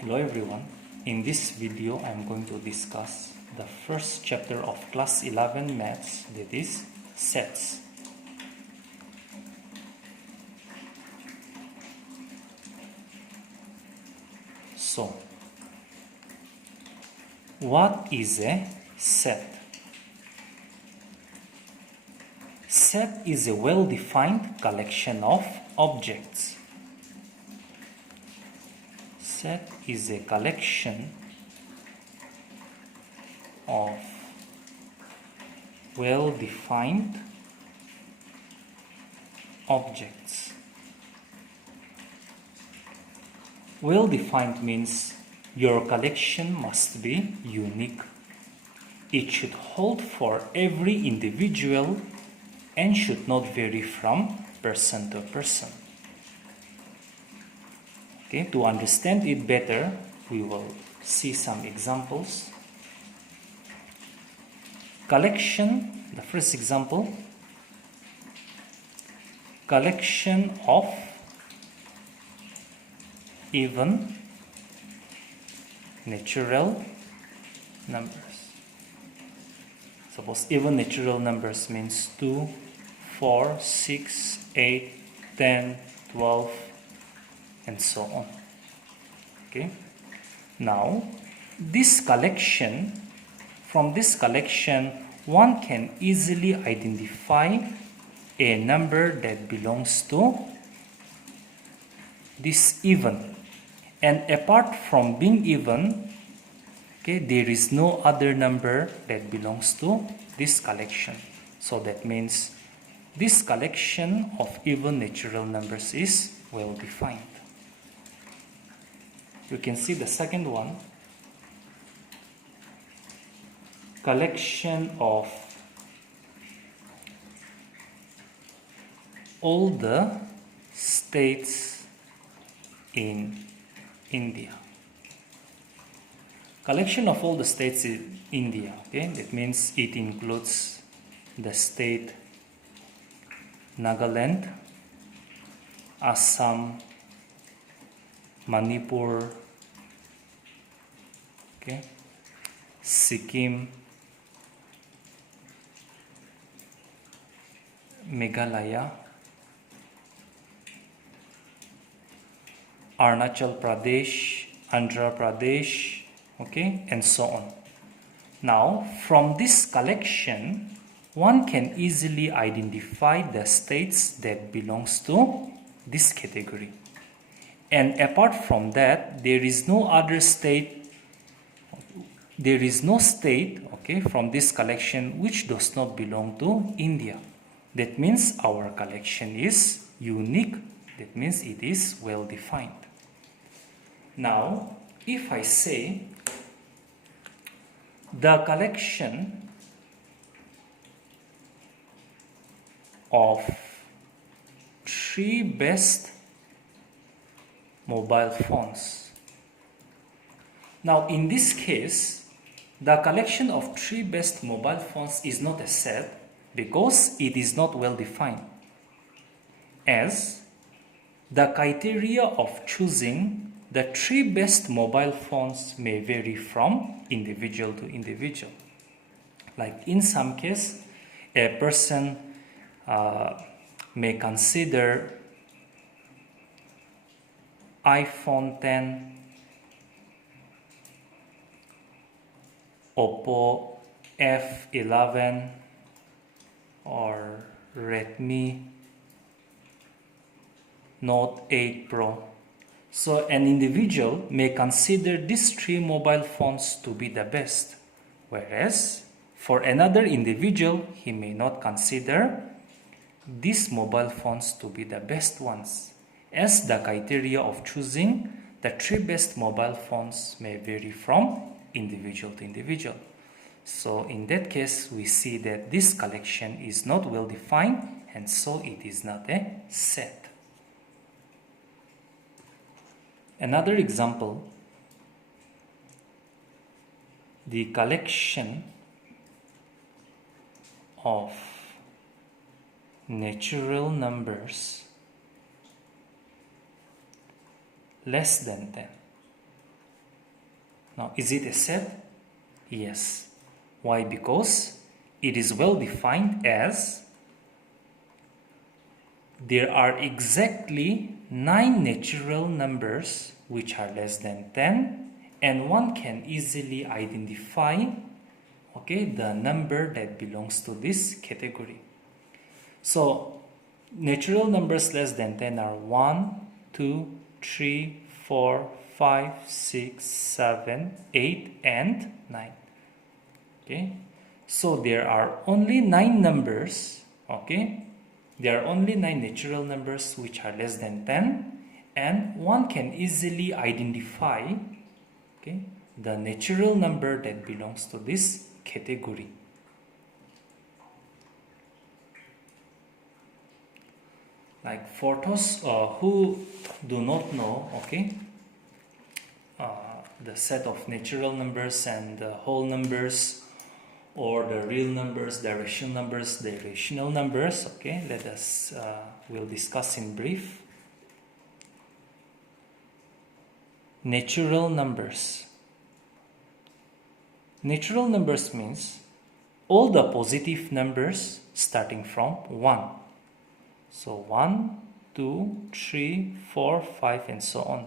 Hello everyone, in this video I am going to discuss the first chapter of class 11 maths, that is sets. So, what is a set? Set is a well-defined collection of objects. Set is a collection of well-defined objects. Well-defined means your collection must be unique. It should hold for every individual and should not vary from person to person. Okay, to understand it better, we will see some examples. Collection, the first example, collection of even natural numbers. Suppose even natural numbers means 2, 4, 6, 8, 10, 12, and so on. Okay. Now, this collection, from this collection, one can easily identify a number that belongs to this even. And apart from being even, okay, there is no other number that belongs to this collection. So that means this collection of even natural numbers is well defined. You can see the second one, collection of all the states in India. Collection of all the states in India, okay, that means it includes the state Nagaland, Assam, Manipur, okay, Sikkim, Meghalaya, Arunachal Pradesh, Andhra Pradesh, okay, and so on. Now, from this collection, one can easily identify the states that belongs to this category. And apart from that, there is no other state, there is no state, okay, from this collection which does not belong to India. That means our collection is unique. That means it is well defined. Now, if I say the collection of 3 best mobile phones. Now, in this case, the collection of 3 best mobile phones is not a set because it is not well defined, as the criteria of choosing the 3 best mobile phones may vary from individual to individual. Like in some case, a person may consider iPhone 10, Oppo F11, or Redmi Note 8 Pro. So an individual may consider these 3 mobile phones to be the best, whereas for another individual, he may not consider these mobile phones to be the best ones, as the criteria of choosing the 3 best mobile phones may vary from individual to individual. So in that case, we see that this collection is not well defined, and so it is not a set. Another example, the collection of natural numbers less than 10. Now, is it a set? Yes. Why? Because it is well defined as there are exactly 9 natural numbers which are less than 10, and one can easily identify, okay, the number that belongs to this category. So natural numbers less than 10 are 1, 2, 3, 4, 5, 6, 7, 8, and 9. Okay, so there are only 9 numbers, okay, there are only 9 natural numbers which are less than 10, and one can easily identify, okay, the natural number that belongs to this category. Like for those who do not know, okay, the set of natural numbers and the whole numbers, or the real numbers, the rational numbers, okay, let us, we'll discuss in brief. Natural numbers. Natural numbers means all the positive numbers starting from 1. So 1, 2, 3, 4, 5, and so on.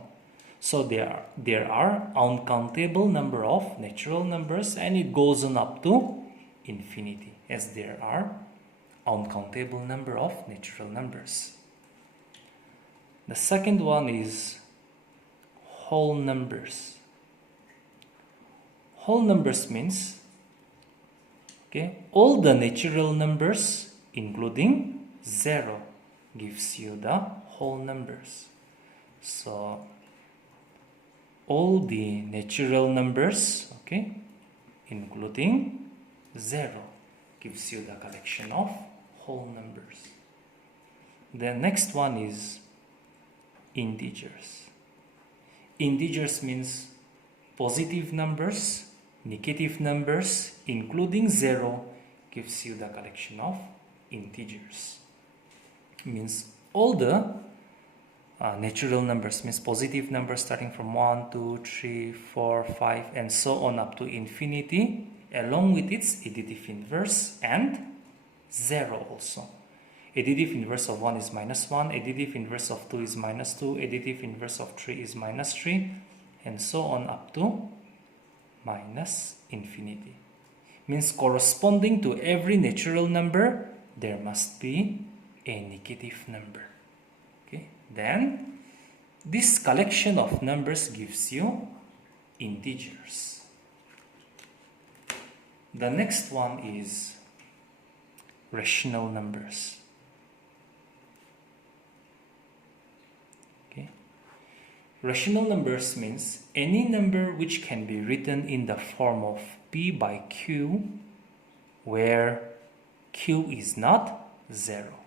So there are uncountable number of natural numbers, and it goes on up to infinity, as there are uncountable number of natural numbers. The second one is whole numbers. Whole numbers means, okay, all the natural numbers including 0 gives you the whole numbers. So all the natural numbers, okay, including 0 gives you the collection of whole numbers. The next one is integers. Integers means positive numbers, negative numbers, including 0 gives you the collection of integers. Means all the natural numbers, means positive numbers starting from 1, 2, 3, 4, 5, and so on up to infinity, along with its additive inverse and 0 also. Additive inverse of 1 is -1, additive inverse of 2 is -2, additive inverse of 3 is -3, and so on up to minus infinity. Means corresponding to every natural number, there must be a negative number. Okay, then this collection of numbers gives you integers. The next one is rational numbers. Okay, rational numbers means any number which can be written in the form of p by q, where q is not 0.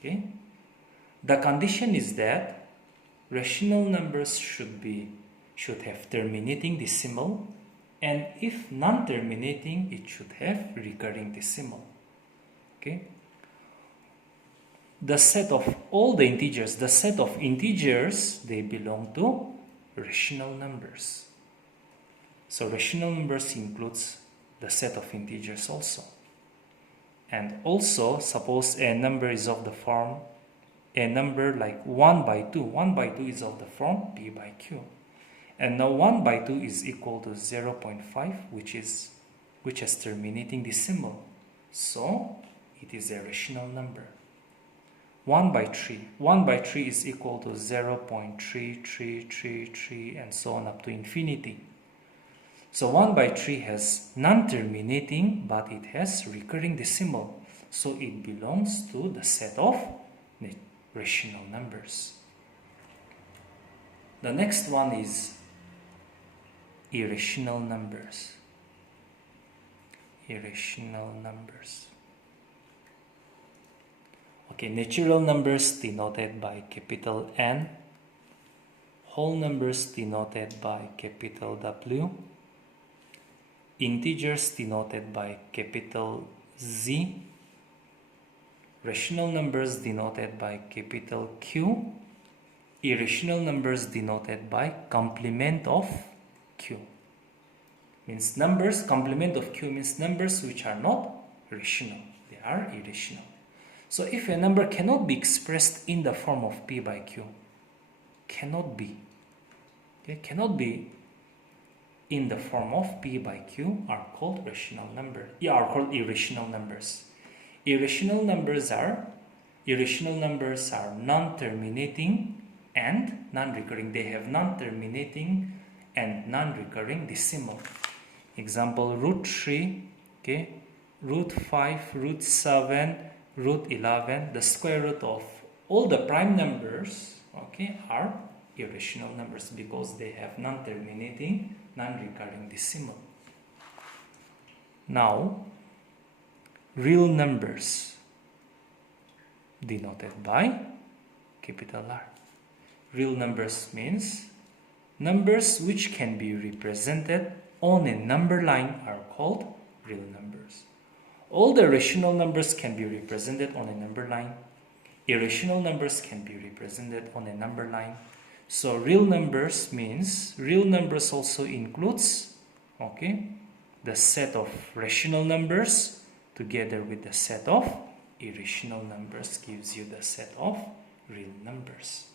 Okay, the condition is that rational numbers should have terminating decimal, and if non-terminating, it should have recurring decimal. Okay, the set of all the integers, the set of integers, they belong to rational numbers. So rational numbers includes the set of integers also. And also, suppose a number is of the form, a number like 1 by 2. 1 by 2 is of the form p by q. And now 1 by 2 is equal to 0.5, which has terminating decimal. So it is a rational number. 1 by 3. 1 by 3 is equal to 0.3333, and so on up to infinity. So 1 by 3 has non-terminating, but it has recurring decimal. So it belongs to the set of rational numbers. The next one is irrational numbers. Irrational numbers. Okay, natural numbers denoted by capital N, whole numbers denoted by capital W, integers denoted by capital Z, rational numbers denoted by capital Q, irrational numbers denoted by complement of Q. Means numbers, complement of q means numbers which are not rational. They are irrational. So if a number cannot be expressed in the form of p by q, cannot be in the form of p by q are called irrational numbers. Irrational numbers are non-terminating and non-recurring. They have non-terminating and non-recurring decimal. Example, root 3, okay, root 5, root 7, root 11. The square root of all the prime numbers, okay, are irrational numbers because they have non-terminating, non-recurring decimal. Now, real numbers denoted by capital R. Real numbers means numbers which can be represented on a number line are called real numbers. All the rational numbers can be represented on a number line. Irrational numbers can be represented on a number line. So real numbers means real numbers also includes, okay, the set of rational numbers together with the set of irrational numbers gives you the set of real numbers.